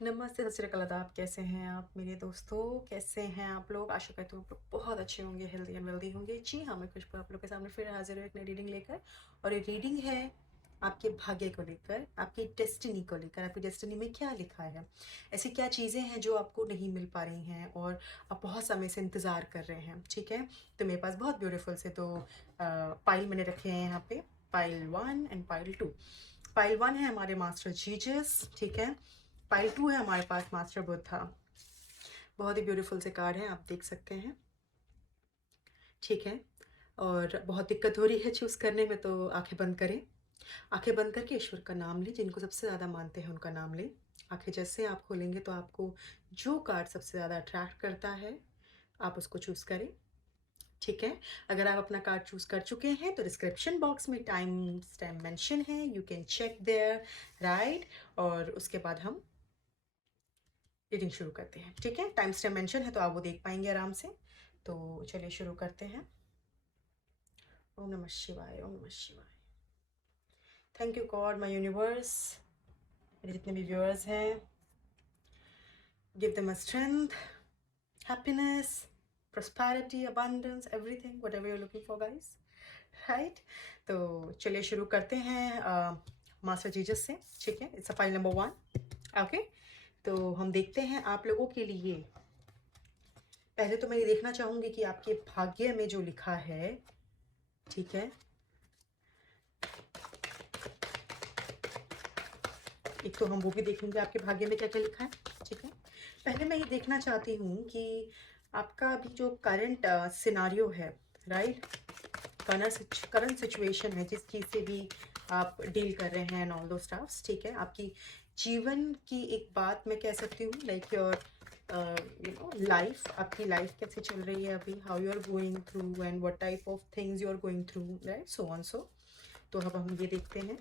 नमस्ते, सत श्री अकाल, आदाब। कैसे हैं आप मेरे दोस्तों? कैसे हैं आप लोग? आशा करती हूँ आप लोग बहुत अच्छे होंगे, हेल्दी एंड वेल्दी होंगे। जी हाँ, मैं खुशबू आप लोग के सामने फिर हाजिर हूँ एक नई रीडिंग लेकर। और ये रीडिंग है आपके भाग्य को लेकर, आपकी डेस्टिनी को लेकर। आपकी डेस्टिनी में क्या लिखा है, ऐसी क्या चीज़ें हैं जो आपको नहीं मिल पा रही हैं और आप बहुत समय से इंतज़ार कर रहे हैं। ठीक है, तो मेरे पास बहुत ब्यूटीफुल से दो पाइल मैंने रखे हैं यहाँ पे, पाइल 1 एंड पाइल 2। पाइल 1 है हमारे मास्टर जीजस, ठीक है। पाइल 2 है हमारे पास मास्टर बुद्धा। बहुत ही ब्यूटीफुल से कार्ड हैं, आप देख सकते हैं, ठीक है। और बहुत दिक्कत हो रही है चूज़ करने में, तो आंखें बंद करें। आंखें बंद करके ईश्वर का नाम लें, जिनको सबसे ज़्यादा मानते हैं उनका नाम लें। आंखें जैसे आप खोलेंगे तो आपको जो कार्ड सबसे ज़्यादा अट्रैक्ट करता है आप उसको चूज़ करें, ठीक है। अगर आप अपना कार्ड चूज़ कर चुके हैं तो डिस्क्रिप्शन बॉक्स में टाइम स्टैम्प मेंशन है, you can check there, right. और उसके बाद हम रीडिंग शुरू करते हैं, ठीक है। टाइम स्टैम्प मेंशन है तो आप वो देख पाएंगे आराम से। तो चलिए शुरू करते हैं। ओम नमः शिवाय, ओम नमः शिवाय। Thank you God, my universe, मेरे जितने भी व्यूअर्स हैं, give them a strength, happiness, prosperity, abundance, everything, whatever you're looking for, guys, right? तो चलिए शुरू करते हैं मास्टर जीजस से, ठीक है। It's file number 1, okay. तो हम देखते हैं आप लोगों के लिए। पहले तो मैं ये देखना चाहूंगी कि आपके भाग्य में जो लिखा है, ठीक है। एक तो हम वो भी देखेंगे आपके भाग्य में क्या क्या लिखा है, ठीक है। पहले मैं ये देखना चाहती हूँ कि आपका अभी जो करंट सिनारियो है, राइट, करंट सिचुएशन है, जिस चीज़ से भी आप डील कर रहे हैं एंड ऑल दो स्टाफ्स, ठीक है। आपकी जीवन की एक बात मैं कह सकती हूँ, लाइक योर लाइफ, आपकी लाइफ कैसे चल रही है अभी, how you are going through and what type of things you are going through, right, so on so. तो अब हम ये देखते हैं।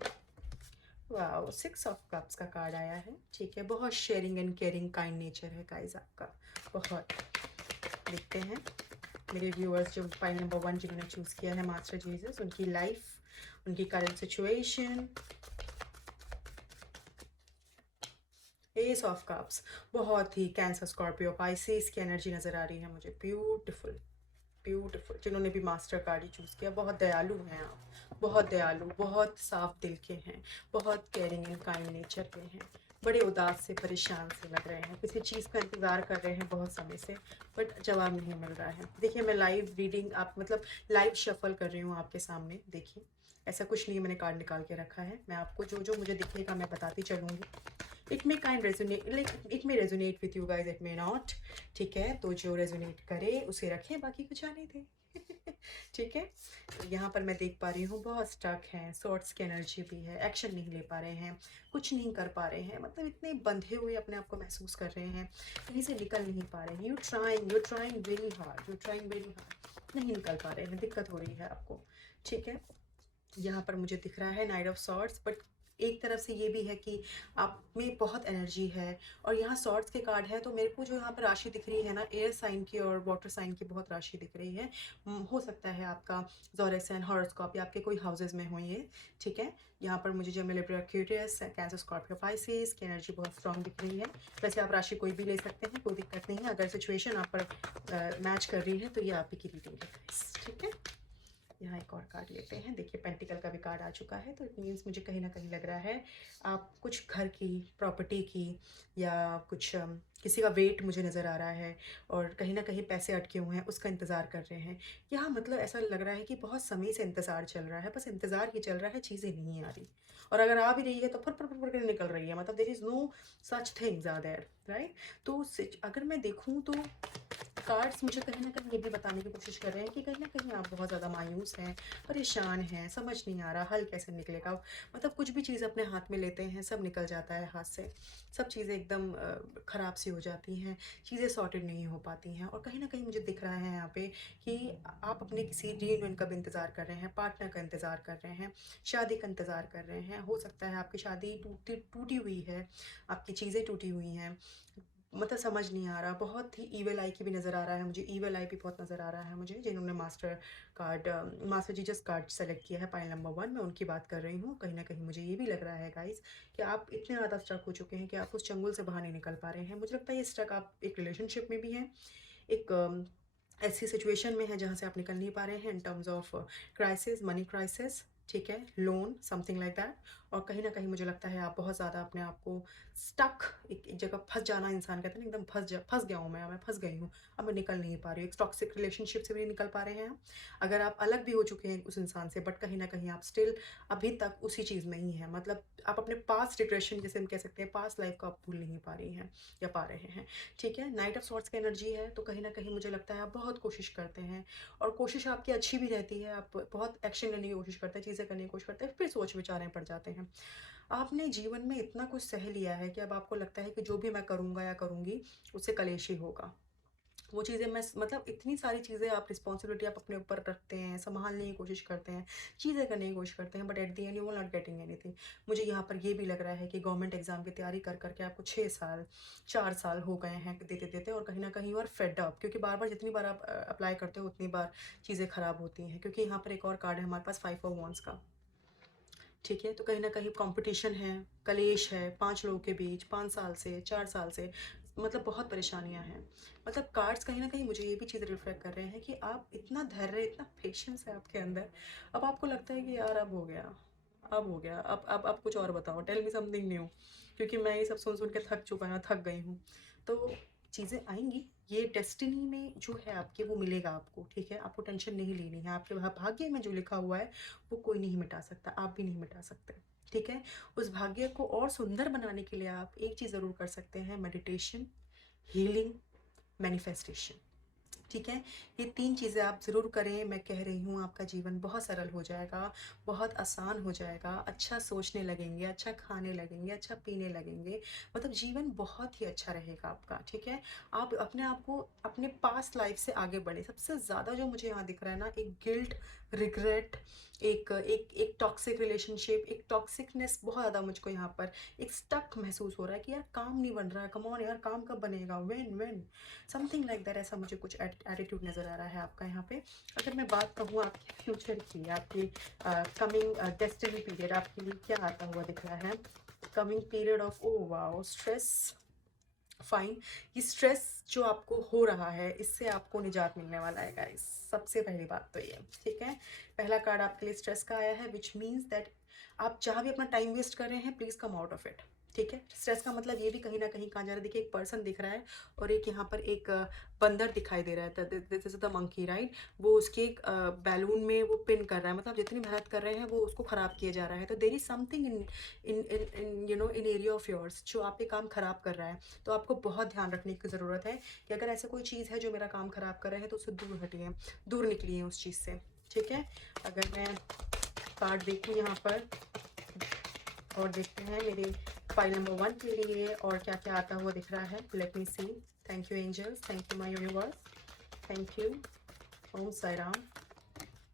वाओ, 6 ऑफ कप्स का कार्ड आया है, ठीक है। बहुत sharing and caring kind nature है गाइस आपका, बहुत। देखते हैं मेरे व्यूअर्स जो फाइल नंबर 1 जिन्होंने चूज़ किया है मास्टर जीसस, उनकी लाइफ, उनकी current situation. S of cups, बहुत ही कैंसर, स्कॉर्पियो, पाइसेस की एनर्जी नज़र आ रही है मुझे। Beautiful, beautiful. जिन्होंने भी मास्टर कार्ड ही चूज़ किया, बहुत दयालु हैं आप, बहुत दयालु, बहुत साफ दिल के हैं, बहुत केयरिंग एंड काइंड नेचर के हैं। बड़े उदास से, परेशान से लग रहे हैं, किसी चीज़ का इंतज़ार कर रहे हैं बहुत समय से, बट जवाब नहीं मिल रहा है। देखिए, मैं लाइव रीडिंग, आप मतलब लाइव शफल कर रही हूँ आपके सामने। देखिए, ऐसा कुछ नहीं है, मैंने कार्ड निकाल के रखा है। मैं आपको जो जो मुझे दिखेगा मैं बताती चलूँगी। It may kind resonate, like it may resonate with you guys, it may not, ठीक है। तो जो रेजोनेट करे उसे रखें, बाकी कुछ आने दें। ठीक है। तो यहाँ पर मैं देख पा रही हूँ बहुत स्टक हैं, सॉर्ट्स की एनर्जी भी है, एक्शन नहीं ले पा रहे हैं, कुछ नहीं कर पा रहे हैं, मतलब इतने बंधे हुए अपने आप को महसूस कर रहे हैं, कहीं से निकल नहीं पा रहे हैं। You trying very hard, you trying very hard, नहीं निकल पा रहे हैं, दिक्कत हो रही है आपको, ठीक है। यहाँ पर मुझे दिख रहा है नाइट ऑफ सॉर्ड्स, बट एक तरफ से ये भी है कि आप में बहुत एनर्जी है। और यहाँ सॉर्ड्स के कार्ड है, तो मेरे को जो यहाँ पर राशि दिख रही है ना, एयर साइन की और वाटर साइन की बहुत राशि दिख रही है। हो सकता है आपका ज़ोडिएक साइन, हॉरोस्कोप, या आपके कोई हाउसेज में हो ये, ठीक है। यहाँ पर मुझे Gemini, Libra, Aquarius, cancer, Scorpio, Pisces की एनर्जी बहुत स्ट्रॉन्ग दिख रही है। वैसे आप राशि कोई भी ले सकते हैं, कोई दिक्कत नहीं है। अगर सिचुएशन आप पर मैच कर रही है तो ये आप ही की रीडिंग है, ठीक है। यहाँ एक और कार्ड लेते हैं। देखिए, पेंटिकल का भी कार्ड आ चुका है, तो इट मीन्स मुझे कहीं ना कहीं लग रहा है आप कुछ घर की, प्रॉपर्टी की, या कुछ किसी का वेट मुझे नज़र आ रहा है, और कहीं ना कहीं पैसे अटके हुए हैं, उसका इंतज़ार कर रहे हैं। यहाँ मतलब ऐसा लग रहा है कि बहुत समय से इंतज़ार चल रहा है, बस इंतज़ार ही चल रहा है, चीज़ें नहीं आ रही। और अगर आ भी रही है तो फट कर निकल रही है, मतलब there is no such things are there, right. तो अगर मैं देखूँ तो कार्ड्स मुझे कहीं ना कहीं ये भी बताने की कोशिश कर रहे हैं कि कहीं ना कहीं आप बहुत ज़्यादा मायूस हैं, परेशान हैं, समझ नहीं आ रहा हल कैसे निकलेगा। मतलब कुछ भी चीज़ अपने हाथ में लेते हैं, सब निकल जाता है हाथ से, सब चीज़ें एकदम ख़राब सी हो जाती हैं, चीज़ें सॉर्टेड नहीं हो पाती हैं। और कहीं ना कहीं मुझे दिख रहा है यहाँ पे कि आप अपने किसी रीयूनियन का भी इंतज़ार कर रहे हैं, पार्टनर का इंतज़ार कर रहे हैं, शादी का इंतज़ार कर रहे हैं। हो सकता है आपकी शादी टूटी टूटी हुई है, आपकी चीज़ें टूटी हुई हैं, मतलब समझ नहीं आ रहा, बहुत ही ईविल आई की भी नज़र आ रहा है मुझे, ईविल आई भी बहुत नज़र आ रहा है मुझे, जिन्होंने मास्टर जीसस कार्ड सेलेक्ट किया है पाइल नंबर 1, मैं उनकी बात कर रही हूँ। कहीं ना कहीं मुझे ये भी लग रहा है गाइस कि आप इतने ज़्यादा स्ट्रक हो चुके हैं कि आप उस चंगुल से बाहर नहीं निकल पा रहे हैं। मुझे लगता है ये स्ट्रक आप एक रिलेशनशिप में भी हैं, एक ऐसी सिचुएशन में है जहाँ से आप निकल नहीं पा रहे हैं इन terms of crisis, money crisis, ठीक है, लोन, समथिंग लाइक दैट। और कहीं ना कहीं मुझे लगता है आप बहुत ज़्यादा अपने आप को स्टक, एक जगह फंस जाना, इंसान कहते हैं ना एकदम फंस गया हूँ मैं फंस गई हूँ, अब मैं निकल नहीं पा रही हूँ। एक टॉक्सिक रिलेशनशिप से भी नहीं निकल पा रहे हैं आप। अगर आप अलग भी हो चुके हैं उस इंसान से, बट कहीं ना कहीं आप स्टिल अभी तक उसी चीज़ में ही हैं, मतलब आप अपने पास्ट डिप्रेशन जैसे हम कह सकते हैं, पास्ट लाइफ को आप भूल नहीं पा रही हैं या पा रहे हैं, ठीक है। नाइट ऑफ सॉर्ट्स की एनर्जी है, तो कहीं ना कहीं मुझे लगता है आप बहुत कोशिश करते हैं, और कोशिश आपकी अच्छी भी रहती है, आप बहुत एक्शन लेने की कोशिश करते हैं, चीज़ें करने की कोशिश करते हैं, फिर सोच विचारें पड़ जाते हैं। आपने जीवन में इतना कुछ सह लिया है कि अब आपको लगता है कि जो भी मैं करूँगा या करूँगी उससे कलेश ही होगा। वो चीज़ें मैं मतलब इतनी सारी चीज़ें आप रिस्पॉन्सिबिलिटी आप अपने ऊपर रखते हैं, संभालने की कोशिश करते हैं, चीज़ें करने की कोशिश करते हैं, but at the end you are not getting anything. मुझे यहाँ पर ये भी लग रहा है कि गवर्नमेंट एग्जाम की तैयारी कर करके आपको 6 साल 4 साल हो गए हैं देते देते, और कहीं ना कहीं यू आर फेड अप, क्योंकि बार बार जितनी बार आप अप्लाई करते हो उतनी बार चीज़ें ख़राब होती हैं। क्योंकि यहाँ पर एक और कार्ड है हमारे पास, 5 ऑफ वॉन्ड्स का, ठीक है। तो कहीं ना कहीं कंपटीशन है, कलेश है 5 लोगों के बीच, 5 साल से 4 साल से, मतलब बहुत परेशानियां हैं। मतलब कार्ड्स कहीं ना कहीं मुझे ये भी चीज़ रिफ्लेक्ट कर रहे हैं कि आप इतना धैर्य, इतना पेशेंस है आपके अंदर, अब आपको लगता है कि यार अब हो गया, अब हो गया, अब कुछ और बताओ, टेल मी समथिंग न्यू, क्योंकि मैं ये सब सुन सुन के थक चुका हूँ, थक गई हूँ। तो चीज़ें आएंगी, ये डेस्टिनी में जो है आपके वो मिलेगा आपको, ठीक है। आपको टेंशन नहीं लेनी है, आपके भाग्य में जो लिखा हुआ है वो कोई नहीं मिटा सकता, आप भी नहीं मिटा सकते, ठीक है। उस भाग्य को और सुंदर बनाने के लिए आप एक चीज़ ज़रूर कर सकते हैं, मेडिटेशन, हीलिंग, मैनिफेस्टेशन, ठीक है। ये 3 चीज़ें आप ज़रूर करें, मैं कह रही हूँ आपका जीवन बहुत सरल हो जाएगा, बहुत आसान हो जाएगा, अच्छा सोचने लगेंगे, अच्छा खाने लगेंगे, अच्छा पीने लगेंगे, मतलब जीवन बहुत ही अच्छा रहेगा आपका, ठीक है। आप अपने आप को अपने पास्ट लाइफ से आगे बढ़े। सबसे ज़्यादा जो मुझे यहाँ दिख रहा है ना, एक गिल्ट, रिग्रेट, एक एक एक टॉक्सिक रिलेशनशिप, एक टॉक्सिकनेस बहुत ज़्यादा मुझको यहाँ पर एक स्टक महसूस हो रहा है कि यार काम नहीं बन रहा है, कम ऑन यार, काम कब बनेगा, व्हेन समथिंग लाइक दैट, ऐसा मुझे कुछ एटीट्यूड नज़र आ रहा है आपका यहाँ पे। अगर मैं बात कहूँ आपके फ्यूचर की, आपकी कमिंग डेस्टिनी पीरियड आपके लिए क्या आता हुआ दिख रहा है, coming period of, oh wow, stress, fine. ये स्ट्रेस जो आपको हो रहा है इससे आपको निजात मिलने वाला है गाइस, सबसे पहली बात तो ये, ठीक है। पहला कार्ड आपके लिए स्ट्रेस का आया है, विच मीन्स दैट आप जहाँ भी अपना टाइम वेस्ट कर रहे हैं, please come out of it, ठीक है। स्ट्रेस का मतलब ये भी कहीं ना कहीं कहाँ जा रहा है, देखिए एक पर्सन दिख रहा है और एक यहाँ पर एक बंदर दिखाई दे रहा है, this is the monkey, right. वो उसके एक बैलून में वो पिन कर रहा है, मतलब जितनी मेहनत कर रहे हैं वो उसको ख़राब किया जा रहा है। तो there is something in in in you know in area of yours जो आपके काम ख़राब कर रहा है। तो आपको बहुत ध्यान रखने की ज़रूरत है कि अगर ऐसा कोई चीज़ है जो मेरा काम ख़राब कर रहा है तो उससे दूर हटिए, दूर निकलिए उस चीज़ से, ठीक है। अगर मैं कार्ड देखूँ यहाँ पर और देखते हैं मेरे फाइल नंबर 1 के लिए और क्या क्या आता हुआ दिख रहा है, let me see. Thank you angels, thank you my universe, thank you, Om Sai Ram.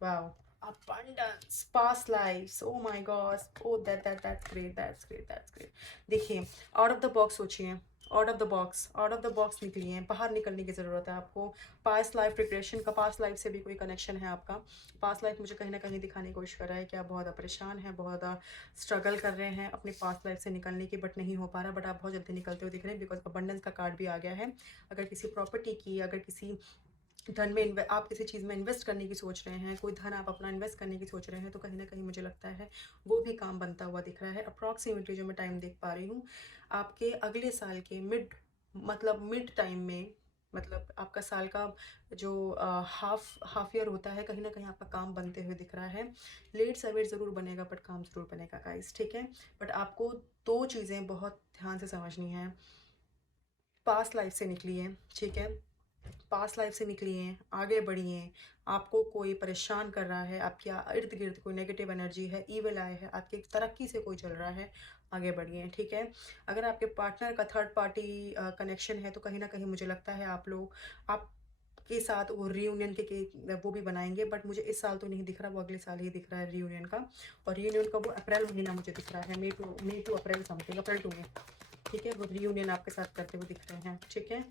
Wow, abundance, past lives, oh my gosh, oh that's great, that's great। देखिए, आउट ऑफ द बॉक्स सोचिए, आउट ऑफ द बॉक्स निकलिए, बाहर निकलने की ज़रूरत है आपको। Past life regression का, पास्ट लाइफ से भी कोई कनेक्शन है आपका। पास्ट लाइफ मुझे कहीं ना कहीं दिखाने की कोशिश कर रहा है कि आप बहुत ज़्यादा परेशान हैं, बहुत ज़्यादा स्ट्रगल कर रहे हैं अपनी पास्ट लाइफ से निकलने की, बट नहीं हो पा रहा, बट आप बहुत जल्दी निकलते हुए दिख रहे हैं, बिकॉज अबंडेंस का कार्ड भी आ गया है। अगर किसी प्रॉपर्टी की, अगर किसी धन में आप किसी चीज़ में इन्वेस्ट करने की सोच रहे हैं, कोई धन आप अपना इन्वेस्ट करने की सोच रहे हैं, तो कहीं ना कहीं मुझे लगता है वो भी काम बनता हुआ दिख रहा है। अप्रॉक्सीमेटली जो मैं टाइम देख पा रही हूँ, आपके अगले साल के मिड टाइम में, मतलब आपका साल का जो हाफ ईयर होता है, कहीं ना कहीं आपका काम बनते हुए दिख रहा है। लेट सवेर ज़रूर बनेगा बट काम ज़रूर बनेगा गाइस, ठीक है। बट आपको 2 चीज़ें बहुत ध्यान से समझनी है। पास्ट लाइफ से निकलिए, ठीक है, पास्ट लाइफ से निकलिए, आगे बढ़िए। आपको कोई परेशान कर रहा है, आपके इर्द गिर्द कोई नेगेटिव एनर्जी है, ईविल आए है, आपकी तरक्की से कोई चल रहा है, आगे बढ़िए, ठीक है। अगर आपके पार्टनर का थर्ड पार्टी कनेक्शन है तो कहीं ना कहीं मुझे लगता है आप लोग आप के साथ वो रियूनियन वो भी बनाएंगे, बट मुझे इस साल तो नहीं दिख रहा, वो अगले साल ही दिख रहा है रियूनियन का। और रियूनियन का वो अप्रैल महीना मुझे दिख रहा है, May to April something, April two में, ठीक है, वो रियूनियन आपके साथ करते हुए दिख रहे हैं, ठीक है।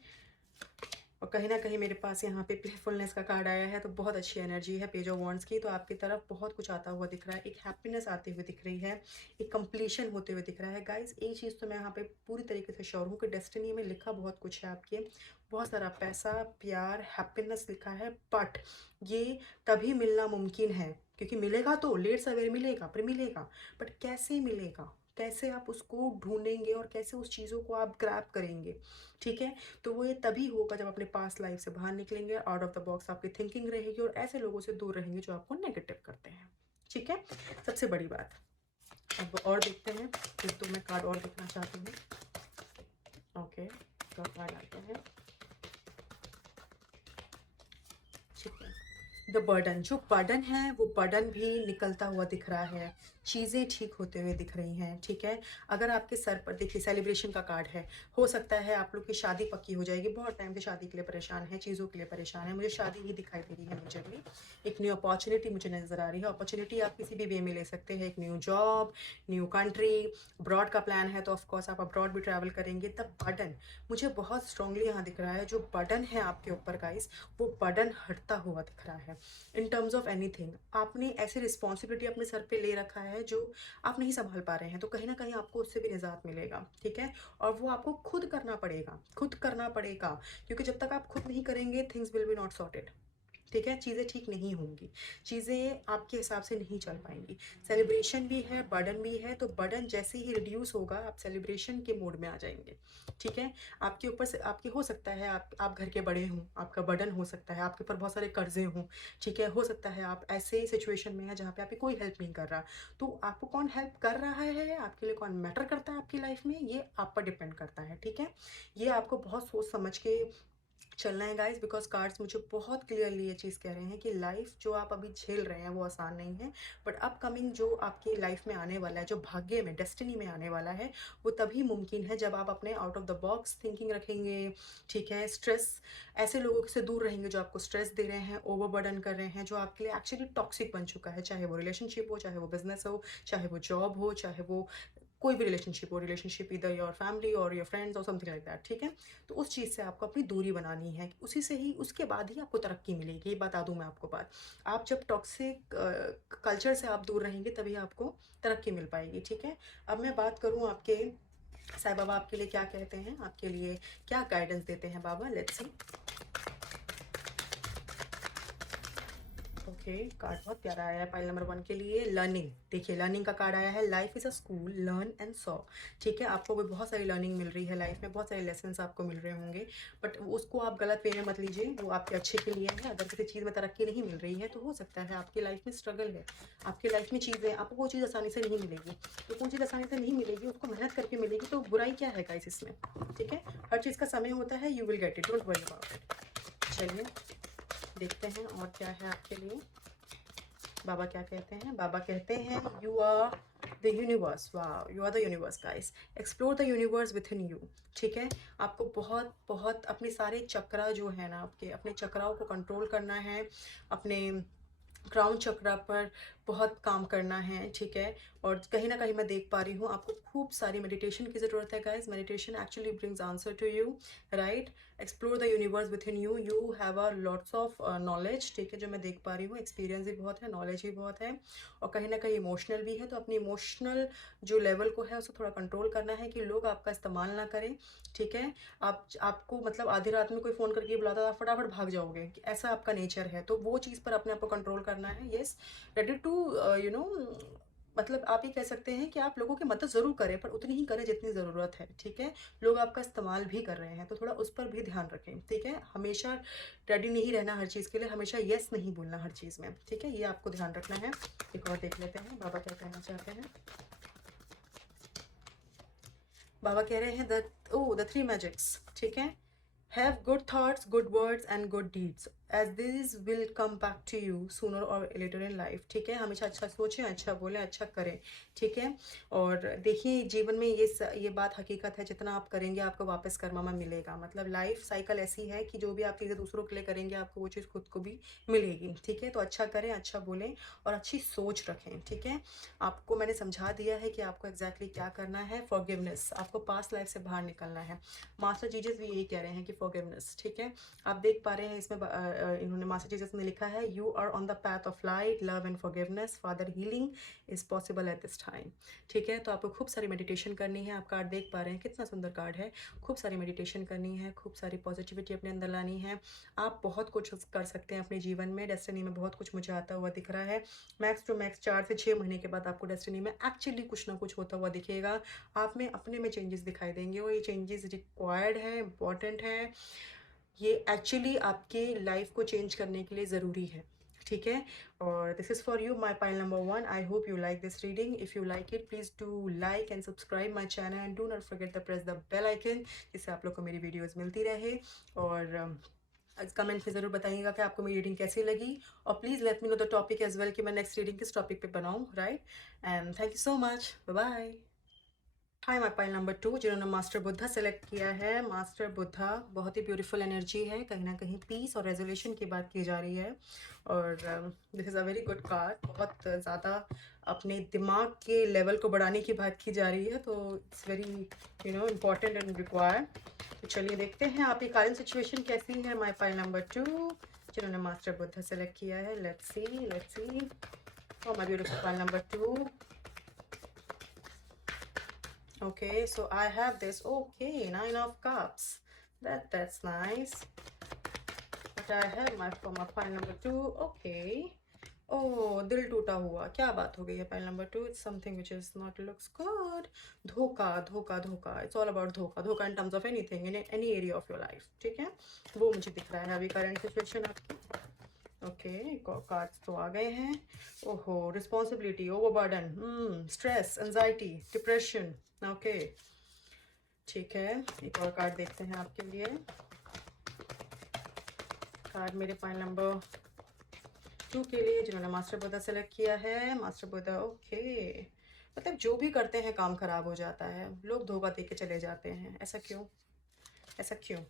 और कहीं ना कहीं मेरे पास यहाँ पे प्लेफुलनेस का कार्ड आया है, तो बहुत अच्छी एनर्जी है पेज ऑफ वॉन्ड्स की। तो आपकी तरफ बहुत कुछ आता हुआ दिख रहा है, एक हैप्पीनेस आती हुई दिख रही है, एक कंप्लीशन होते हुए दिख रहा है। गाइस, एक चीज़ तो मैं यहाँ पे पूरी तरीके से श्योर हूँ कि डेस्टिनी में लिखा बहुत कुछ है आपके, बहुत सारा पैसा, प्यार, हैप्पीनेस लिखा है। बट ये तभी मिलना मुमकिन है, क्योंकि मिलेगा तो लेट सवेर मिलेगा, पर मिलेगा। बट कैसे मिलेगा, कैसे आप उसको ढूंढेंगे और कैसे उस चीज़ों को आप ग्रैब करेंगे, ठीक है। तो वो ये तभी होगा जब अपने पास्ट लाइफ से बाहर निकलेंगे, आउट ऑफ द बॉक्स आपकी थिंकिंग रहेगी और ऐसे लोगों से दूर रहेंगे जो आपको नेगेटिव करते हैं, ठीक है। सबसे बड़ी बात। अब और देखते हैं, फिर तो मैं कार्ड और देखना चाहती हूँ। ओके, तो कार्ड आते हैं, ठीक है। द बर्डन, जो बर्डन है वो बर्डन भी निकलता हुआ दिख रहा है, चीज़ें ठीक होते हुए दिख रही हैं, ठीक है। अगर आपके सर पर देखिए सेलिब्रेशन का कार्ड है, हो सकता है आप लोग की शादी पक्की हो जाएगी। बहुत टाइम से शादी के लिए परेशान है, चीज़ों के लिए परेशान है, मुझे शादी ही दिखाई दे रही है। मुझे भी एक न्यू अपॉर्चुनिटी मुझे नज़र आ रही है। अपॉर्चुनिटी आप किसी भी वे में ले सकते हैं, एक new job, new country, abroad का प्लान है तो ऑफकोर्स आप अब्रॉड भी ट्रैवल करेंगे। द बर्डन मुझे बहुत स्ट्रांगली यहाँ दिख रहा है, जो बर्डन है आपके ऊपर गाइस, वो बर्डन हटता हुआ दिख रहा है। इन टर्म्स ऑफ एनीथिंग, आपने ऐसी रिस्पॉन्सिबिलिटी अपने सर पे ले रखा है जो आप नहीं संभाल पा रहे हैं, तो कहीं ना कहीं आपको उससे भी निजात मिलेगा, ठीक है। और वो आपको खुद करना पड़ेगा, खुद करना पड़ेगा, क्योंकि जब तक आप खुद नहीं करेंगे things will be not sorted, ठीक है। चीज़ें ठीक नहीं होंगी, चीज़ें आपके हिसाब से नहीं चल पाएंगी। सेलिब्रेशन भी है, बर्डन भी है, तो बर्डन जैसे ही रिड्यूस होगा आप सेलिब्रेशन के मोड में आ जाएंगे, ठीक है। आपके ऊपर से आपके हो सकता है आप घर के बड़े हों, आपका बर्डन हो सकता है, आपके ऊपर बहुत सारे कर्जे हों, ठीक है। हो सकता है आप ऐसे सिचुएशन में हैं जहाँ पे आपकी कोई हेल्प नहीं कर रहा, तो आपको कौन हेल्प कर रहा है, आपके लिए कौन मैटर करता है आपकी लाइफ में, ये आप पर डिपेंड करता है, ठीक है। ये आपको बहुत सोच समझ के चलना है गाइस, बिकॉज कार्ड्स मुझे बहुत क्लियरली ये चीज़ कह रहे हैं कि लाइफ जो आप अभी झेल रहे हैं वो आसान नहीं है, बट अपकमिंग जो आपकी लाइफ में आने वाला है, जो भाग्य में, डेस्टिनी में आने वाला है, वो तभी मुमकिन है जब आप अपने out of the box thinking रखेंगे, ठीक है। स्ट्रेस, ऐसे लोगों से दूर रहेंगे जो आपको स्ट्रेस दे रहे हैं, ओवरबर्डन कर रहे हैं, जो आपके लिए एक्चुअली टॉक्सिक बन चुका है, चाहे वो रिलेशनशिप हो, चाहे वो बिजनेस हो, चाहे वो जॉब हो, चाहे वो कोई भी रिलेशनशिप हो, रिलेशनशिप इधर योर फैमिली और योर फ्रेंड्स और समथिंग लाइक दैट, ठीक है। तो उस चीज़ से आपको अपनी दूरी बनानी है, उसी से ही, उसके बाद ही आपको तरक्की मिलेगी। ये बता दूं मैं आपको बात, आप जब टॉक्सिक कल्चर से आप दूर रहेंगे तभी आपको तरक्की मिल पाएगी, ठीक है। अब मैं बात करूं आपके साईं बाबा आपके लिए क्या कहते हैं, आपके लिए क्या गाइडेंस देते हैं बाबा, लेट्स सी। ओके, कार्ड बहुत प्यारा आया है पाइल नंबर 1 के लिए। लर्निंग, देखिए लर्निंग का कार्ड आया है, life is a school, learn and saw, ठीक है। आपको भी बहुत सारी लर्निंग मिल रही है लाइफ में, बहुत सारे लेसन्स आपको मिल रहे होंगे, बट उसको आप गलत वे में मत लीजिए, वो आपके अच्छे के लिए है। अगर किसी चीज़ में तरक्की नहीं मिल रही है तो हो सकता है आपकी लाइफ में स्ट्रगल है, आपकी लाइफ में चीज़ें, आपको वो चीज़ आसानी से नहीं मिलेगी, तो वो चीज़ आसानी से नहीं मिलेगी, उसको मेहनत करके मिलेगी, तो बुराई क्या है गाइस इसमें, ठीक है। हर चीज़ का समय होता है, you will get it, don't worry about it. चलिए देखते हैं और क्या है आपके लिए, बाबा क्या कहते हैं। बाबा कहते हैं यू आर द यूनिवर्स, वाह, you are the universe guys, explore the universe within you, ठीक है। आपको बहुत बहुत अपने सारे चक्रा जो है ना, आपके अपने चक्राओं को कंट्रोल करना है, अपने क्राउन चक्रा पर बहुत काम करना है, ठीक है। और कहीं ना कहीं मैं देख पा रही हूँ आपको खूब सारी मेडिटेशन की ज़रूरत है guys. Meditation actually brings answer to you, right. Explore the universe within you, you have a lots of knowledge, ठीक है, जो मैं देख पा रही हूँ, एक्सपीरियंस भी बहुत है, नॉलेज भी बहुत है, और कहीं ना कहीं इमोशनल भी है। तो अपनी इमोशनल जो लेवल को है उसको थोड़ा कंट्रोल करना है कि लोग आपका इस्तेमाल ना करें, ठीक है। आपको मतलब आधी रात में कोई फ़ोन करके बुलाता था, फटाफट भाग जाओगे, ऐसा आपका नेचर है, तो वो चीज़ पर अपने आप को कंट्रोल करना है। Yes, ready to you know, मतलब आप ये कह सकते हैं कि आप लोगों की मदद ज़रूर करें, पर उतनी ही करें जितनी ज़रूरत है, ठीक है। लोग आपका इस्तेमाल भी कर रहे हैं, तो थोड़ा उस पर भी ध्यान रखें, ठीक है। हमेशा रेडी नहीं रहना हर चीज़ के लिए, हमेशा येस नहीं बोलना हर चीज़ में, ठीक है, ये आपको ध्यान रखना है। एक और देख लेते हैं बाबा क्या कहना चाहते हैं। बाबा कह रहे हैं द थ्री मैजिक्स, ठीक है। Have good thoughts, good words and good deeds, as this will come back to you sooner और लेटर इन लाइफ, ठीक है। हमेशा अच्छा सोचें, अच्छा बोलें, अच्छा करें, ठीक है। और देखिए जीवन में ये बात हकीकत है, जितना आप करेंगे आपको वापस कर्मा में मिलेगा। मतलब लाइफ साइकिल ऐसी है कि जो भी आप चीज़ें दूसरों के लिए करेंगे आपको वो चीज़ खुद को भी मिलेगी, ठीक है। तो अच्छा करें, अच्छा बोलें और अच्छी सोच रखें, ठीक है। आपको मैंने समझा दिया है कि आपको एग्जैक्टली क्या करना है। फॉरगिवनेस, आपको पास्ट लाइफ से बाहर निकलना है। मास्टर जीसस भी यही कह रहे हैं कि फॉरगिवनेस, ठीक है। आप देख पा रहे हैं इसमें इन्होंने मास्टर जीसस ने लिखा है, you are on the path of light, love and forgiveness, father healing is possible at this time, ठीक है। तो आपको खूब सारी मेडिटेशन करनी है। आप कार्ड देख पा रहे हैं, कितना सुंदर कार्ड है। खूब सारी मेडिटेशन करनी है, खूब सारी पॉजिटिविटी अपने अंदर लानी है। आप बहुत कुछ कर सकते हैं अपने जीवन में। डेस्टिनी में बहुत कुछ मुझे आता हुआ दिख रहा है। मैक्स टू मैक्स 4 से 6 महीने के बाद आपको डेस्टिनी में एक्चुअली कुछ ना कुछ होता हुआ दिखेगा। आप में अपने में चेंजेस दिखाई देंगे और ये चेंजेस रिक्वायर्ड है, इम्पॉर्टेंट है। ये एक्चुअली आपके लाइफ को चेंज करने के लिए ज़रूरी है, ठीक है। और this is for you my pile number 1। I hope you like this reading. If you like it please do like and subscribe my channel and do not forget the press the bell icon, जिससे आप लोग को मेरी videos मिलती रहे। और comment में ज़रूर बताइएगा कि आपको मेरी रीडिंग कैसी लगी। और please let me know the topic as well कि मैं नेक्स्ट रीडिंग किस टॉपिक पे बनाऊँ, right. And thank you so much, bye bye. Hi my pile number 2, जिन्होंने मास्टर बुद्धा सेलेक्ट किया है। मास्टर बुद्धा बहुत ही ब्यूटीफुल एनर्जी है, कहीं ना कहीं पीस और रेजोल्यूशन की बात की जा रही है। और this is a very good card. बहुत ज़्यादा अपने दिमाग के लेवल को बढ़ाने की बात की जा रही है, तो it's very important and required. तो चलिए देखते हैं आपकी करंट सिचुएशन कैसी है। माई पाइल नंबर 2, जिन्होंने मास्टर बुद्धा सेलेक्ट किया है। Let's see oh my beautiful pile number 2. Okay, so I have this. Okay, 9 of cups. That's nice. But I have for my pile number 2. Okay. Oh, दिल टूटा हुआ, क्या बात हो गई है। pile number 2, it's something which is not looks good. धोखा धोखा धोखा, it's all about धोखा धोखा in terms of anything in any area of your life, ठीक है। वो मुझे दिख रहा है अभी करंट सिचुएशन आपकी। ओके, कार्ड्स तो आ गए हैं। ओहो, responsibility, overburden, stress, anxiety, depression. Okay, ठीक है। एक और कार्ड देखते हैं आपके लिए। कार्ड मेरे पाइल नंबर 2 के लिए, जिन्होंने मास्टर बुद्धा सेलेक्ट किया है। Master Buddha, okay. मतलब जो भी करते हैं काम खराब हो जाता है, लोग धोखा दे के चले जाते हैं। ऐसा क्यों, ऐसा क्यों?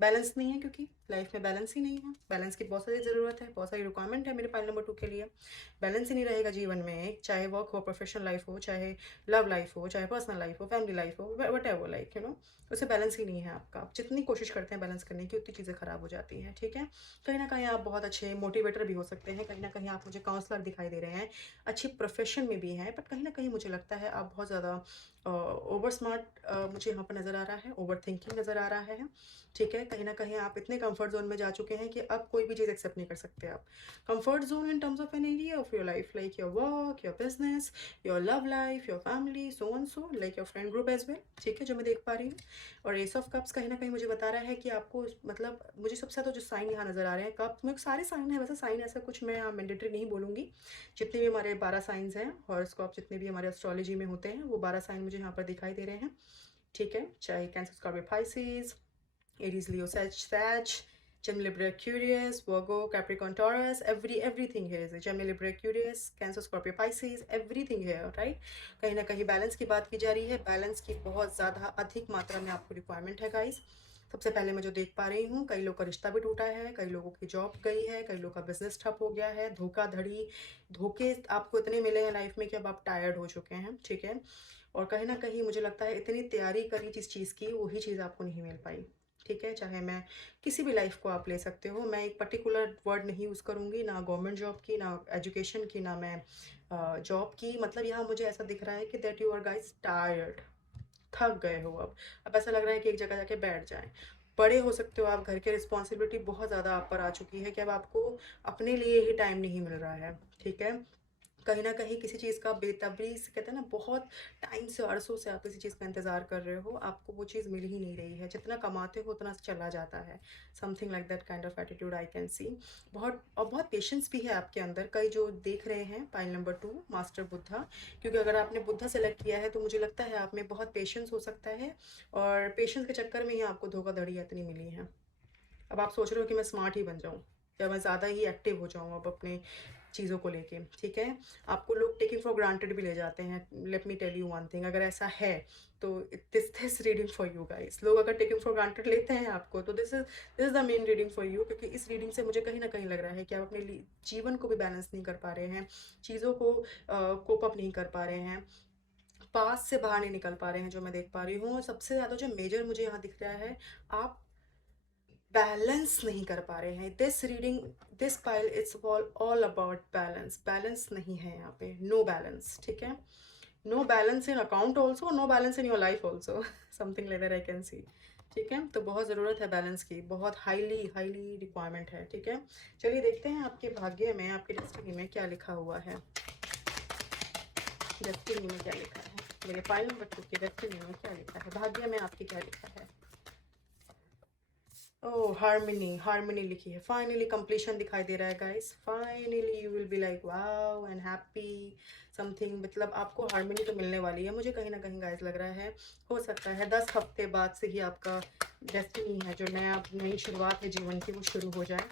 बैलेंस नहीं है, क्योंकि लाइफ में बैलेंस ही नहीं है। बैलेंस की बहुत सारी ज़रूरत है, बहुत सारी रिक्वायरमेंट है मेरे पाइल नंबर 2 के लिए। बैलेंस ही नहीं रहेगा जीवन में, चाहे वर्क हो, प्रोफेशनल लाइफ हो, चाहे लव लाइफ हो, चाहे पर्सनल लाइफ हो, फैमिली लाइफ हो, वट एवर, लाइक उसे बैलेंस ही नहीं है आपका। आप जितनी कोशिश करते हैं बैलेंस करने की, उतनी चीज़ें खराब हो जाती हैं, ठीक है। कहीं ना कहीं आप बहुत अच्छे मोटिवेटर भी हो सकते हैं, कहीं ना कहीं आप मुझे काउंसलर दिखाई दे रहे हैं, अच्छी प्रोफेशन में भी हैं, बट कहीं ना कहीं मुझे लगता है आप बहुत ज़्यादा ओवर स्मार्ट मुझे यहाँ पर नज़र आ रहा है, ओवर थिंकिंग नज़र आ रहा है, ठीक है। कहीं ना कहीं आप इतने कंफर्ट जोन में जा चुके हैं कि अब कोई भी चीज़ एक्सेप्ट नहीं कर सकते आप। Comfort zone in terms of an area of your life, like your work, your business, your love life, your family, so and so, like your friend group as well, ठीक है, जो मैं देख पा रही हूँ। और एस ऑफ कप्स कहीं ना कहीं मुझे बता रहा है कि आपको, मतलब मुझे सबसे ज़्यादा जो साइन यहाँ नज़र आ रहे हैं, कप में सारे साइन है वैसे, साइन ऐसा कुछ मैं यहाँ मैंडेटरी नहीं बोलूँगी। जितने भी हमारे 12 साइंस हैं, हॉरोस्कोप जितने भी हमारे एस्ट्रोलॉजी में होते हैं, वो 12 साइन मुझे यहाँ पर दिखाई दे रहे हैं, ठीक है। चाहे cancer, Scorpio, Pisces, Aries, Leo, Sag, Gemini, Libra, Aquarius, Virgo, Capricorn, Taurus, everything here is Gemini, Libra, Aquarius, Cancer, Scorpio, Pisces, everything here, right? कहीं ना कहीं बैलेंस की बात की जा रही है। बैलेंस की बहुत ज़्यादा अधिक मात्रा में आपको रिक्वायरमेंट है गाइस। सबसे पहले मैं जो देख पा रही हूँ, कई लोग का रिश्ता भी टूटा है, कई लोगों की जॉब गई है, कई लोगों का बिजनेस ठप हो गया है, धोखाधड़ी, धोखे आपको इतने मिले हैं लाइफ में कि अब आप टायर्ड हो चुके हैं, ठीक है। और कहीं ना कहीं मुझे लगता है इतनी तैयारी करी जिस चीज़ की, वही चीज़ आपको नहीं मिल पाई, ठीक है। चाहे मैं किसी भी लाइफ को आप ले सकते हो, मैं एक पर्टिकुलर वर्ड नहीं यूज़ करूँगी, ना गवर्नमेंट जॉब की, ना एजुकेशन की, ना मैं जॉब की। मतलब यहाँ मुझे ऐसा दिख रहा है कि that you are guys tired, थक गए हो। अब ऐसा लग रहा है कि एक जगह जाके बैठ जाएं। बड़े हो सकते हो आप, घर की रिस्पॉन्सिबिलिटी बहुत ज़्यादा आप पर आ चुकी है कि अब आपको अपने लिए ही टाइम नहीं मिल रहा है, ठीक है। कहीं न कहीं किसी चीज़ का बेसब्री से, कहते हैं ना, बहुत टाइम से, अरसों से आप किसी चीज़ का इंतज़ार कर रहे हो, आपको वो चीज़ मिल ही नहीं रही है। जितना कमाते हो उतना चला जाता है। Something like that kind of attitude I can सी। बहुत पेशेंस भी है आपके अंदर। कई जो देख रहे हैं पाइल नंबर 2, मास्टर बुद्धा, क्योंकि अगर आपने बुद्धा सेलेक्ट किया है तो मुझे लगता है आप में बहुत पेशेंस हो सकता है, और पेशेंस के चक्कर में ही आपको धोखाधड़ी इतनी मिली है। अब आप सोच रहे हो कि मैं स्मार्ट ही बन जाऊँ। या मैं ज़्यादा ही एक्टिव हो जाऊँ अब अपने चीज़ों को लेके, ठीक है। आपको लोग टेकिंग फॉर ग्रांटेड भी ले जाते हैं। Let me tell you one thing, अगर ऐसा है तो this reading for you guys. लोग अगर टेकिंग फॉर ग्रांटेड लेते हैं आपको, तो this is the main reading for you, क्योंकि इस रीडिंग से मुझे कहीं ना कहीं लग रहा है कि आप अपने जीवन को भी बैलेंस नहीं कर पा रहे हैं, चीज़ों को कोप अप नहीं कर पा रहे हैं, पास से बाहर नहीं निकल पा रहे हैं, जो मैं देख पा रही हूँ। और सबसे ज़्यादा जो मेजर मुझे यहाँ दिख रहा है, आप बैलेंस नहीं कर पा रहे हैं। This reading, this pile, it's all about balance. Balance नहीं है यहाँ पे, नो बैलेंस, ठीक है। No balance in account also, no balance in your life also, something like that I can see, ठीक है। तो बहुत ज़रूरत है बैलेंस की, बहुत हाईली हाईली रिक्वायरमेंट है, ठीक है। चलिए देखते हैं आपके भाग्य में, आपके डेस्टिनी में क्या लिखा हुआ है। डेस्टिनी में क्या लिखा है, मेरे पाइल नंबर 2 के डेस्टिनी में क्या लिखा है, भाग्य में आपके क्या लिखा है। ओह, हार्मनी, हार्मनी लिखी है। फाइनली कंप्लीशन दिखाई दे रहा है guys. Finally you will be like wow and happy something, मतलब आपको हार्मनी तो मिलने वाली है, मुझे कहीं ना कहीं गाइस लग रहा है। हो सकता है 10 हफ्ते बाद से ही आपका डेस्टिनी है, जो नई शुरुआत है जीवन की, वो शुरू हो जाए।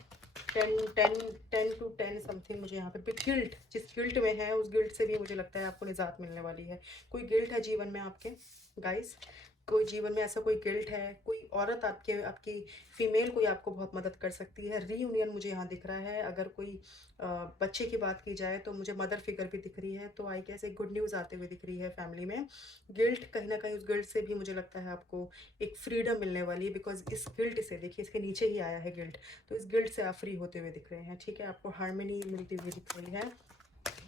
10 समथिंग मुझे यहाँ पे गिल्ट, जिस गिल्ट में है उस गिल्ट से भी मुझे लगता है आपको निजात मिलने वाली है। कोई गिल्ट है जीवन में आपके गाइस, कोई जीवन में ऐसा कोई गिल्ट है, कोई औरत आपकी फीमेल कोई आपको बहुत मदद कर सकती है। रीयूनियन मुझे यहाँ दिख रहा है। अगर कोई बच्चे की बात की जाए तो मुझे मदर फिगर भी दिख रही है, तो आई गेस एक गुड न्यूज़ आते हुए दिख रही है फैमिली में। गिल्ट, कहीं ना कहीं उस गिल्ट से भी मुझे लगता है आपको एक फ्रीडम मिलने वाली है, बिकॉज इस गिल्ट से, देखिए इसके नीचे ही आया है गिल्ट, तो इस गिल्ट से आप फ्री होते हुए दिख रहे हैं, ठीक है। आपको हार्मनी मिलती हुई दिख रही है,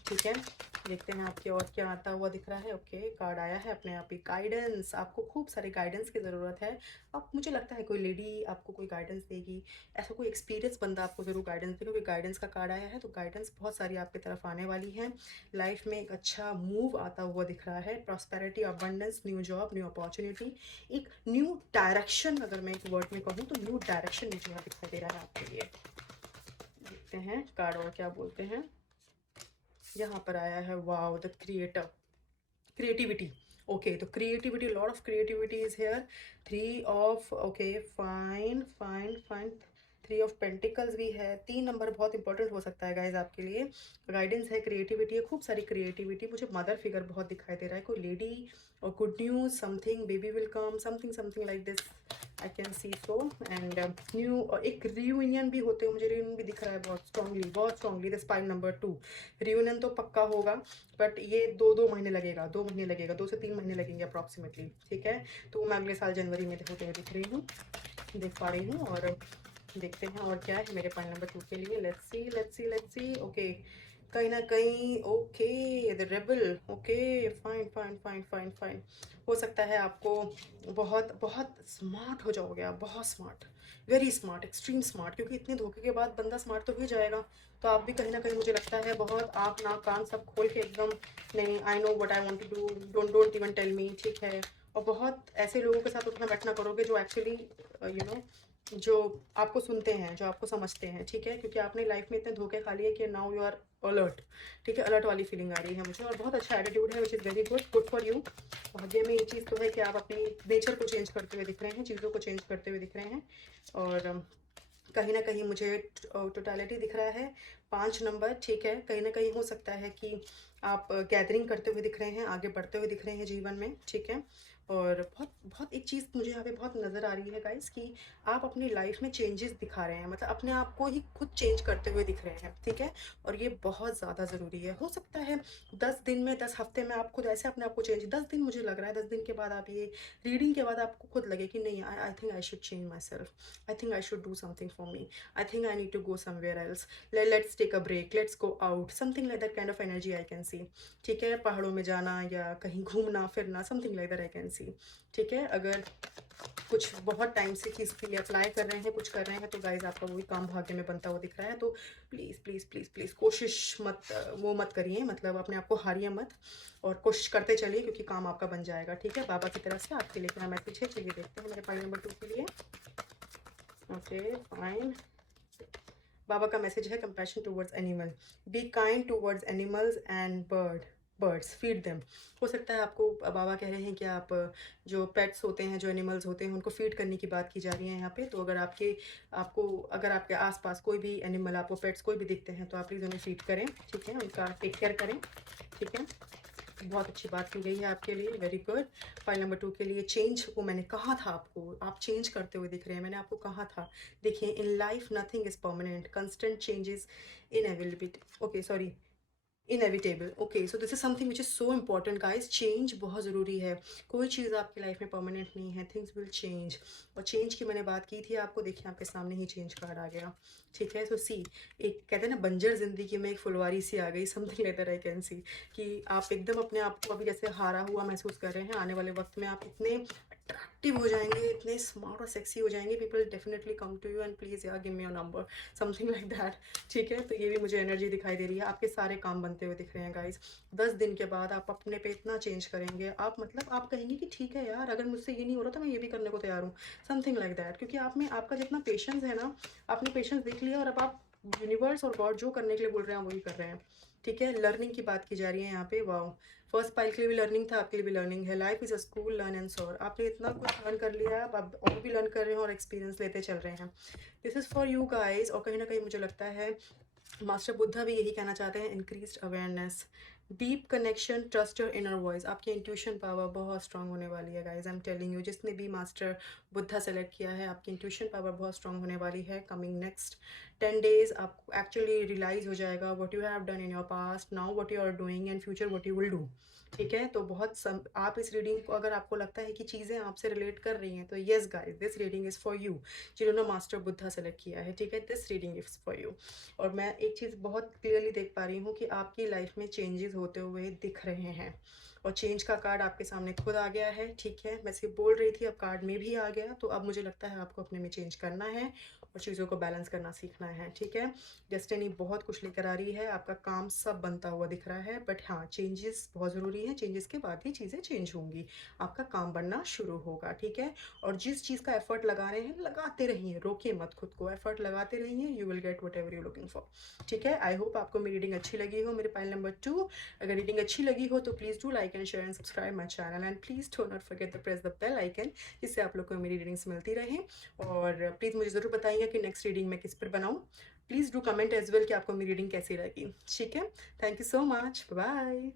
ठीक है। देखते हैं आपके और क्या आता हुआ दिख रहा है। ओके, कार्ड आया है अपने आप ही, गाइडेंस। आपको खूब सारे गाइडेंस की ज़रूरत है। अब मुझे लगता है कोई लेडी आपको कोई गाइडेंस देगी, ऐसा कोई एक्सपीरियंस बंदा आपको ज़रूर गाइडेंस देगा। कोई गाइडेंस का कार्ड आया है, तो गाइडेंस बहुत सारी आपकी तरफ आने वाली है। लाइफ में एक अच्छा मूव आता हुआ दिख रहा है, prosperity, abundance, new job, new opportunity, एक न्यू डायरेक्शन। अगर मैं एक वर्ड में कहूँ तो न्यू डायरेक्शन मुझे यहाँ दिखाई दे रहा है आपके लिए। देखते हैं कार्ड और क्या बोलते हैं। यहाँ पर आया है wow, the creator, creativity. Okay, तो creativity, lot of creativity is here. 3 of, okay, fine fine fine. 3 of pentacles भी है। 3 नंबर बहुत इंपॉर्टेंट हो सकता है गाइज आपके लिए। गाइडेंस है, क्रिएटिविटी है, खूब सारी क्रिएटिविटी। मुझे मदर फिगर बहुत दिखाई दे रहा है, कोई लेडी, और good news, something, baby will come, something something like this I can C so. And new, और एक रियूनियन भी होते हुए मुझे, रियूनियन भी दिख रहा है बहुत स्ट्रांगली, बहुत strongly. This pile number 2, reunion तो पक्का होगा, बट ये 2 महीने लगेगा, 2 महीने लगेगा, 2 से 3 महीने लगेंगे अप्रॉक्सीमेटली, ठीक है। तो मैं अगले साल जनवरी में होते हुए दिख रही हूँ, देख पा रही हूँ। और देखते हैं और क्या है मेरे पॉइंट नंबर 2 के लिए। Let's see let's see let's see. Okay, कहीं ना कहीं, okay, the rebel, okay, fine fine fine fine fine. हो सकता है आपको बहुत बहुत स्मार्ट हो जाओगे आप, बहुत smart, very smart, extreme smart, क्योंकि इतने धोखे के बाद बंदा स्मार्ट तो हो जाएगा। तो आप भी कहीं ना कहीं मुझे लगता है बहुत आँख नाक कान सब खोल के एकदम, नहीं, I know what I want to do, don't even tell me, ठीक है। और बहुत ऐसे लोगों के साथ उठना बैठना करोगे जो एक्चुअली जो आपको सुनते हैं, जो आपको समझते हैं, ठीक है। क्योंकि आपने लाइफ में इतने धोखे खा लिए कि नाउ यू आर अलर्ट, ठीक है। अलर्ट वाली फीलिंग आ रही है मुझे, और बहुत अच्छा एटीट्यूड है, which is very good, good for you. भाग्य में ये चीज़ तो है कि आप अपनी नेचर को चेंज करते हुए दिख रहे हैं, चीज़ों को चेंज करते हुए दिख रहे हैं। और कहीं ना कहीं मुझे टोटलिटी दिख रहा है, 5 नंबर, ठीक है। कहीं ना कहीं हो सकता है कि आप गैदरिंग करते हुए दिख रहे हैं, आगे बढ़ते हुए दिख रहे हैं जीवन में, ठीक है। और बहुत बहुत एक चीज़ मुझे यहाँ पे बहुत नज़र आ रही है गाइस, कि आप अपनी लाइफ में चेंजेस दिखा रहे हैं, मतलब अपने आप को ही खुद चेंज करते हुए दिख रहे हैं, ठीक है। और ये बहुत ज़्यादा ज़रूरी है। हो सकता है 10 दिन में, 10 हफ्ते में आप खुद ऐसे अपने आप को चेंज, 10 दिन मुझे लग रहा है, 10 दिन के बाद आप ये रीडिंग के बाद आपको खुद लगे कि नहीं, I think I should change my self, I think I should do something for me, I think I need to go somewhere else. Let's take a break. Let's go out. Something like that kind of energy I can see. ठीक है, पहाड़ों में जाना या कहीं घूमना फिरना, something like that I can see. ठीक है, अगर कुछ बहुत टाइम से चीज़ के लिए अप्लाई कर रहे हैं, कुछ कर रहे हैं, तो गाइज आपका वही काम भाग्य में बनता हुआ दिख रहा है। तो प्लीज़ प्लीज़ प्लीज़ प्लीज़ कोशिश मत, वो मत करिए, मतलब अपने आप को हारिए मत, और कोशिश करते चलिए, क्योंकि काम आपका बन जाएगा, ठीक है। बाबा की तरफ से आपके लिए क्या मैसेज है, चलिए देखते हैं मेरे पॉइंट नंबर 2 के लिए। Okay, fine. बाबा का मैसेज है, compassion towards animal, be kind towards animals and bird, birds, feed them. हो सकता है आपको बाबा कह रहे हैं कि आप जो पेट्स होते हैं, जो एनिमल्स होते हैं, उनको फीड करने की बात की जा रही है यहाँ पे। तो अगर आपके आस-पास कोई भी एनिमल, आपको पेट्स कोई भी दिखते हैं, तो आप प्लीज़ उन्हें फीड करें, ठीक है? उनका टेक केयर करें, ठीक है? बहुत अच्छी बात की गई है आपके लिए, वेरी गुड। फाइल नंबर 2 के लिए चेंज को मैंने कहा था आपको, आप चेंज करते हुए दिख रहे हैं, मैंने आपको कहा था। देखिए, in life nothing is permanent, constant changes inevitability, okay sorry, inevitable, okay, so this is something which is so important guys. Change बहुत ज़रूरी है, कोई चीज़ आपकी लाइफ में परमानेंट नहीं है, थिंग्स विल चेंज। और चेंज की मैंने बात की थी आपको, देखिए आपके सामने ही चेंज कार्ड आ गया, ठीक है? सो सी, एक कहते हैं ना बंजर जिंदगी में एक फुलवारी सी आ गई, something like that I can सी, कि आप एकदम अपने आप को अभी जैसे हारा हुआ महसूस कर रहे हैं। आने वाले वक्त में आप इतने अट्रैक्टिव हो जाएंगे, इतने स्मार्ट और सेक्सी हो जाएंगे, people definitely come to you and please यार give me your number, something like that, ठीक है? तो ये भी मुझे एनर्जी दिखाई दे रही है, आपके सारे काम बनते हुए दिख रहे हैं गाइज। 10 दिन के बाद आप अपने पे इतना चेंज करेंगे, आप मतलब आप कहेंगे कि ठीक है यार, अगर मुझसे ये नहीं हो रहा तो मैं ये भी करने को तैयार हूँ, समथिंग लाइक दैट। क्योंकि आप में आपका जितना पेशेंस है ना, आपने पेशेंस देख लिया और अब आप यूनिवर्स और गॉड जो करने के लिए बोल रहे हैं वही कर रहे हैं, ठीक है? लर्निंग की बात की जा रही है यहाँ पे, वाओ। फर्स्ट पाइल के लिए भी लर्निंग था, आपके लिए भी लर्निंग है। Life is a school, learn and सोर। आपने इतना कुछ लर्न कर लिया है, अब और भी लर्न कर रहे हैं और एक्सपीरियंस लेते चल रहे हैं। This is for you guys. और कहीं ना कहीं मुझे लगता है मास्टर बुद्धा भी यही कहना चाहते हैं, increased awareness, deep connection, trust your inner voice. आपकी इंट्यूशन पावर बहुत स्ट्रांग होने वाली है guys, I am telling you. जिसने भी मास्टर बुद्धा सेलेक्ट किया है, आपकी इंट्यूशन पावर बहुत स्ट्रांग होने वाली है। कमिंग नेक्स्ट 10 days आपको एक्चुअली रियलाइज हो जाएगा what you have done in your past, now what you are doing and future what you will do, ठीक है? तो आप इस रीडिंग को, अगर आपको लगता है कि चीज़ें आपसे रिलेट कर रही हैं, तो yes guys, this reading is for you, जिन्होंने मास्टर बुद्धा सेलेक्ट किया है, ठीक है? This reading is for you. और मैं एक चीज़ बहुत क्लियरली देख पा रही हूँ कि आपकी लाइफ में चेंजेस होते हुए दिख रहे हैं, और चेंज का कार्ड आपके सामने खुद आ गया है, ठीक है? मैं सिर्फ बोल रही थी, अब कार्ड में भी आ गया। तो अब मुझे लगता है आपको अपने में चेंज करना है और चीज़ों को बैलेंस करना सीखना है, ठीक है? डेस्टिनी बहुत कुछ लेकर आ रही है, आपका काम सब बनता हुआ दिख रहा है, बट हाँ, चेंजेस बहुत ज़रूरी है। चेंजेस के बाद ही चीज़ें चेंज होंगी, आपका काम बनना शुरू होगा, ठीक है? और जिस चीज़ का एफर्ट लगा रहे हैं, लगाते रहिए, रोकिए मत खुद को, एफर्ट लगाते रहिए, you will get what ever you looking for, ठीक है? आई होप आपको मेरी रीडिंग अच्छी लगी हो, मेरे पाइल नंबर 2। अगर रीडिंग अच्छी लगी हो तो please do like and share and subscribe my channel, and please do not forget the press the bell icon, जिससे आप लोग को मेरी रीडिंग्स मिलती रहें। और प्लीज़ मुझे ज़रूर बताइए कि नेक्स्ट रीडिंग मैं किस पर बनाऊँ। Please do comment as well कि आपको मेरी रीडिंग कैसी लगी, ठीक है? Thank you so much, bye.